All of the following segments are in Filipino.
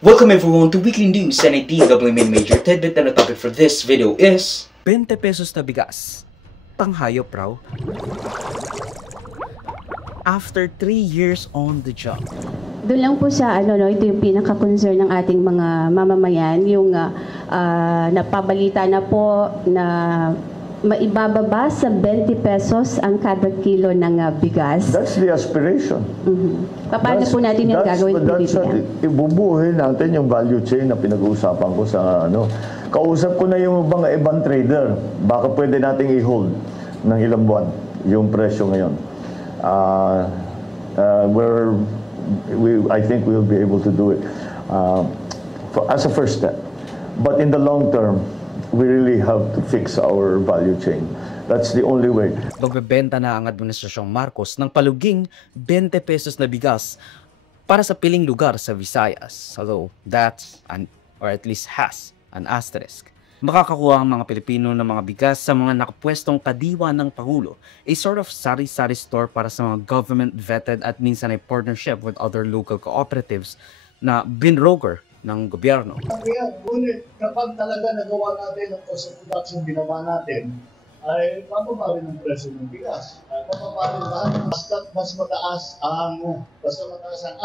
Welcome everyone to Weekly News and a DWMN Major Tidbit, and the topic for this video is 20 pesos na bigas, panghayop raw. After 3 years on the job. Doon lang po sa ito yung pinaka-concern ng ating mga mamamayan, yung napabalita na po na maibababa sa 20 pesos ang kada kilo ng bigas. That's the aspiration. Paano po natin yung gagawin po dito? Ibubuhin natin yung value chain na pinag-uusapan ko sa Kausap ko na yung mga ibang trader. Baka pwede nating i-hold ng ilang buwan yung presyo ngayon. I think we'll be able to do it as a first step. But in the long term, we really have to fix our value chain. That's the only way. Magbebenta na ang Administrasyong Marcos ng paluging 20 pesos na bigas para sa piling lugar sa Visayas. Although that's, or at least has, an asterisk. Makakakuha ang mga Pilipino ng mga bigas sa mga nakapwestong kadiwa ng Pangulo, a sort of sari-sari store para sa mga government-vetted at minsan ay partnership with other local cooperatives na binroker ng gobyerno. Ngunit kapag talaga nagawa natin ang cost of production binaba natin, ay mababa rin ang presyo ng bigas. Mababa rin lahat. Basta mataas ang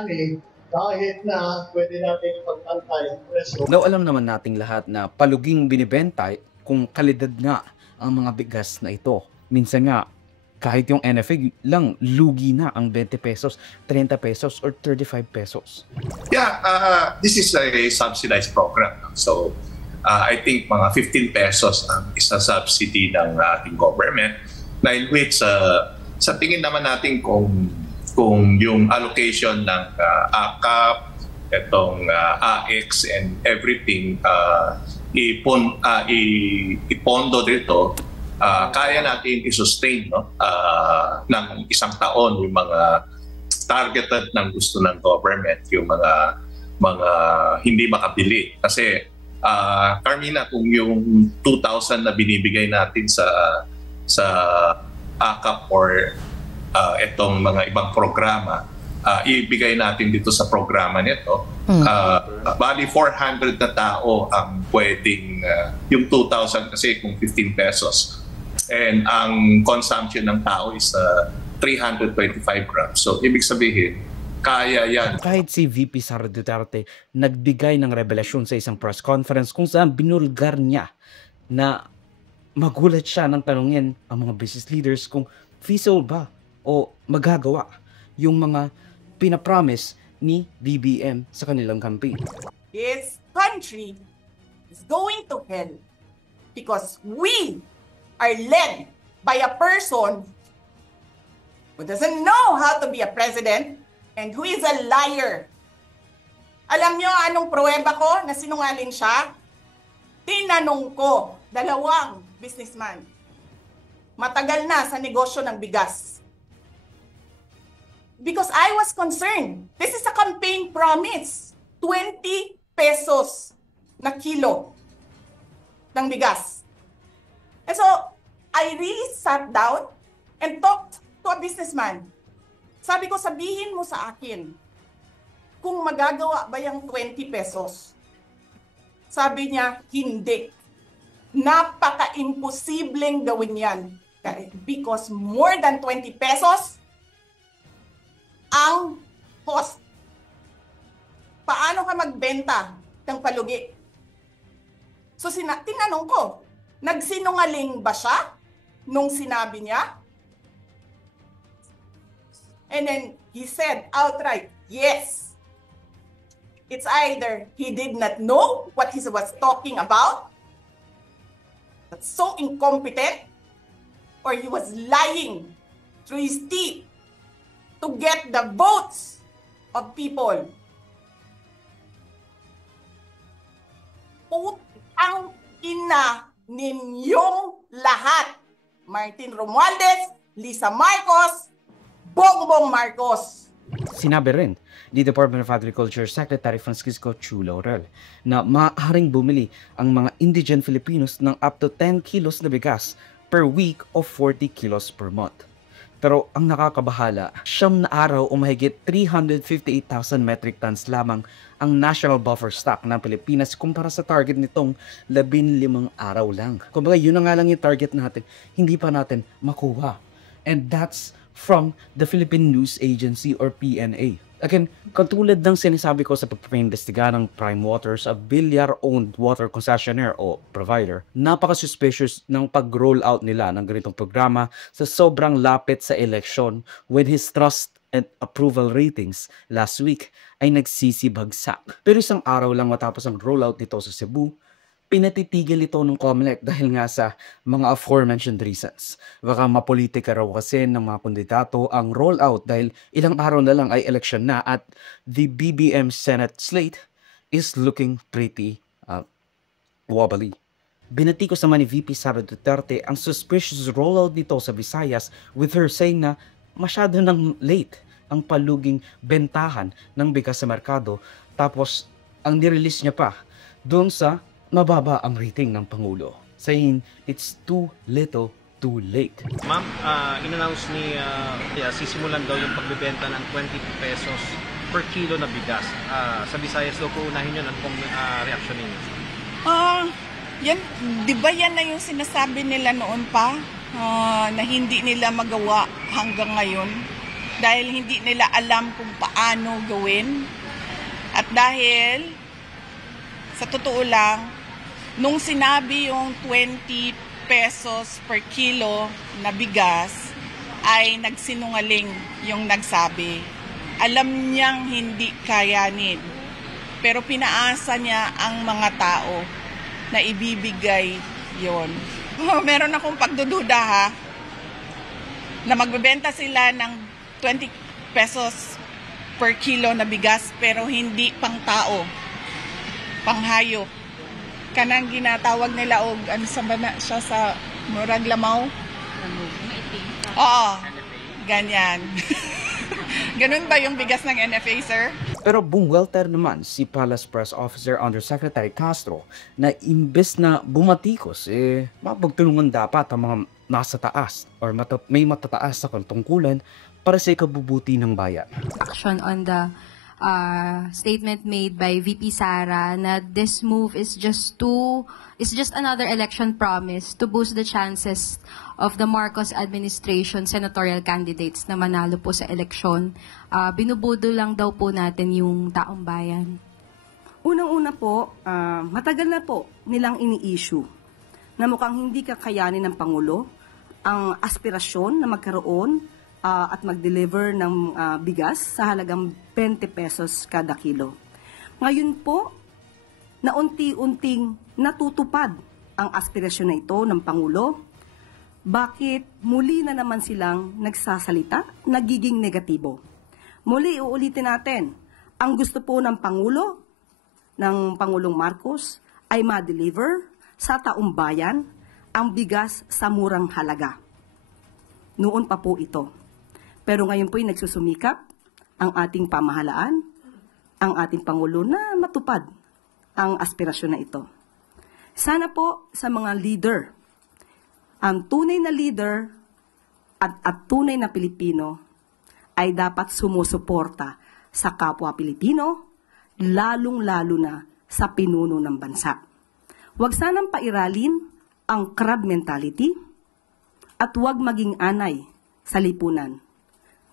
ani, kahit na pwede natin ipagtantay ang presyo. Now, alam naman nating lahat na paluging binibenta kung kalidad nga ang mga bigas na ito. Minsan nga, kahit yung NFA lang, lugi na ang 20 pesos, 30 pesos, or 35 pesos. Yeah, this is a subsidized program. So, I think mga 15 pesos ang isa subsidy ng ating government, na in which, sa tingin naman natin kung yung allocation ng AKAP, itong AX and everything, ipondo dito, kaya natin i-sustain ng isang taon yung mga targeted ng gusto ng government, yung mga hindi makabili. Kasi Carmina, kung yung 2,000 na binibigay natin sa AKAP or itong mga ibang programa, ibigay natin dito sa programa nito, bali 400 na tao ang pwedeng yung 2,000 kasi kung 15 pesos. And ang consumption ng tao is 325 grams. So, ibig sabihin, kaya yan. Kahit si VP Sara Duterte nagbigay ng revelasyon sa isang press conference kung saan binulgar niya na magulat siya nang tanungin ang mga business leaders kung feasible ba o magagawa yung mga pinapromise ni BBM sa kanilang campaign. This country is going to hell because we are led by a person who doesn't know how to be a president and who is a liar. Alam nyo anong pruweba ko na sinungaling siya? Tinanong ko, dalawang businessman. Matagal na sa negosyo ng bigas. Because I was concerned. This is a campaign promise. 20 pesos na kilo ng bigas. And so, I really sat down and talked to a businessman. Sabi ko, sabihin mo sa akin, kung magagawa ba yung 20 pesos? Sabi niya, hindi. Napaka-imposibleng gawin yan. Because more than 20 pesos ang cost. Paano ka magbenta ng palugi? So, tinanong ko, nagsinungaling ba siya nung sinabi niya? And then he said outright, yes. It's either he did not know what he was talking about, that's so incompetent, or he was lying through his teeth to get the votes of people. Putang ina ninyong lahat. Martin Romualdez, Lisa Marcos, Bongbong Marcos. Sinabi rin ni Department of Agriculture Secretary Francisco Chu Laurel na maaaring bumili ang mga indigent Filipinos ng up to 10 kilos na bigas per week o 40 kilos per month. Pero ang nakakabahala, 9 na araw o mahigit 358,000 metric tons lamang ang national buffer stock ng Pilipinas kumpara sa target nitong 15 araw lang. Kumbaga yun na nga lang yung target natin, hindi pa natin makuha. And that's from the Philippine News Agency or PNA. Again, katulad ng sinasabi ko sa pagpapaimbestiga ng Prime Waters, a Villar-owned water concessionaire o provider, napaka-suspicious ng pag-roll out nila ng ganitong programa sa sobrang lapit sa eleksyon when his trust and approval ratings last week ay nagsisibagsak. Pero isang araw lang matapos ang rollout nito sa Cebu, pinatitigil ito ng COMELEC dahil nga sa mga aforementioned reasons. Baka mapolitika raw kasi ng mga kandidato ang rollout dahil ilang araw na lang ay election na at the BBM Senate slate is looking pretty wobbly. Binati ko sa ni VP Sara Duterte ang suspicious rollout nito sa Visayas with her saying na masyado nang late ang paluging bentahan ng bigas sa merkado tapos ang nirelease niya pa doon sa mababa ang rating ng Pangulo, saying it's too little too late. Ma'am, in-announce ni sisimulan daw yung pagbebenta ng 20 pesos per kilo na bigas. Sa Visayas daw po unahin yun. Ano pong reaction ninyo? Yan, di ba yan na yung sinasabi nila noon pa na hindi nila magawa hanggang ngayon dahil hindi nila alam kung paano gawin. At dahil sa totoo lang, nung sinabi yung 20 pesos per kilo na bigas, ay nagsinungaling yung nagsabi. Alam niyang hindi kayanin, pero pinaasa niya ang mga tao na ibibigay yon. Meron akong pagdududa ha, na magbebenta sila ng 20 pesos per kilo na bigas, pero hindi pang tao, pang hayop. Kanang ginatawag nila og ano sa bana siya sa murag lamaw. Oo. Ganyan. Ganun ba yung bigas ng NFA, sir? Pero bumwelter naman si Palace Press Officer Undersecretary Castro na imbes na bumatikos, mapagtulungan dapat ang mga nasa taas or may matataas sa tungkulan para sa ikabubuti ng bayan. Action on the statement made by VP Sara na this move is just another election promise to boost the chances of the Marcos administration senatorial candidates na manalo po sa eleksyon. Binubudo lang daw po natin yung taong bayan. Unang-una po, matagal na po nilang ini-issue na mukhang hindi kakayanin ng Pangulo ang aspirasyon na magkaroon at mag-deliver ng bigas sa halagang 20 pesos kada kilo. Ngayon po, na unti-unting natutupad ang aspirasyon na ito ng Pangulo, bakit muli na naman silang nagsasalita, nagiging negatibo? Muli, uulitin natin, ang gusto po ng Pangulo, ng Pangulong Marcos, ay ma-deliver sa taong bayan ang bigas sa murang halaga. Noon pa po ito. Pero ngayon po'y nagsusumikap ang ating pamahalaan, ang ating Pangulo na matupad ang aspirasyon na ito. Sana po sa mga leader, ang tunay na leader at tunay na Pilipino ay dapat sumusuporta sa kapwa Pilipino, lalong-lalo na sa pinuno ng bansa. Huwag sanang pairalin ang crab mentality at huwag maging anay sa lipunan.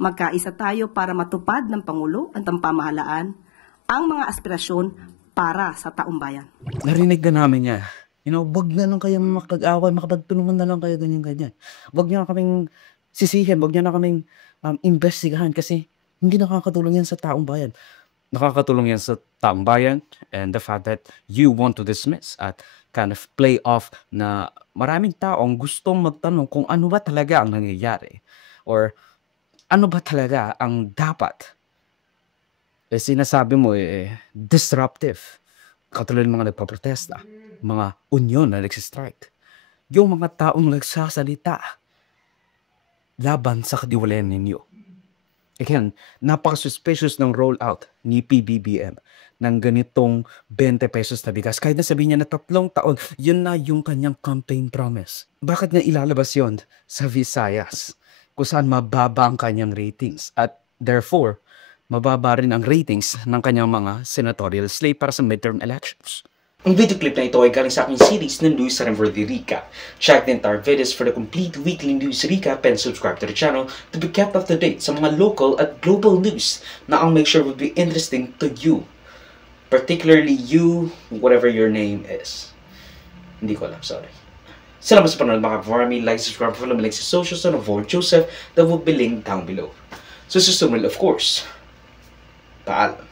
Magkaisa tayo para matupad ng Pangulo at ng pamahalaan ang mga aspirasyon para sa taong bayan. Narinig na namin niya. Wag na lang kayo makapag-away, makapagtulungan na lang kayo ganyan-ganyan. Wag niyo na kaming sisihin, wag niyo na kaming investigahan kasi hindi nakakatulong yan sa taong bayan. Nakakatulong yan sa taong bayan and the fact that you want to dismiss at kind of play off na maraming taong gustong magtanong kung ano ba talaga ang nangyayari or ano ba talaga ang dapat? Sinasabi mo disruptive. Katulad ng mga nagpaprotesta, mga union na nagsistrike. Yung mga taong nagsasalita laban sa kadiwalayan ninyo. Again, napaka-suspicious ng rollout ni PBBM ng ganitong 20 pesos na bigas. Kahit na sabihin niya na 3 taon, yun na yung kanyang campaign promise. Bakit niya ilalabas yon sa Visayas? kung saan mababa ang kanyang ratings at therefore, mababa rin ang ratings ng kanyang mga senatorial slate para sa midterm elections. Ang video clip na ito ay galing sa aking series ng News and Worthy Recap. Check the entire videos for the complete weekly news recap and subscribe to the channel to be kept up to date sa mga local at global news na I'll make sure will be interesting to you. Particularly you, whatever your name is. Hindi ko alam, sorry. Salamat sa panonood mga kaparami. Like, subscribe, follow me like sa socials and avoid Joseph that will be linked down below. So, susunod, of course. Paalam.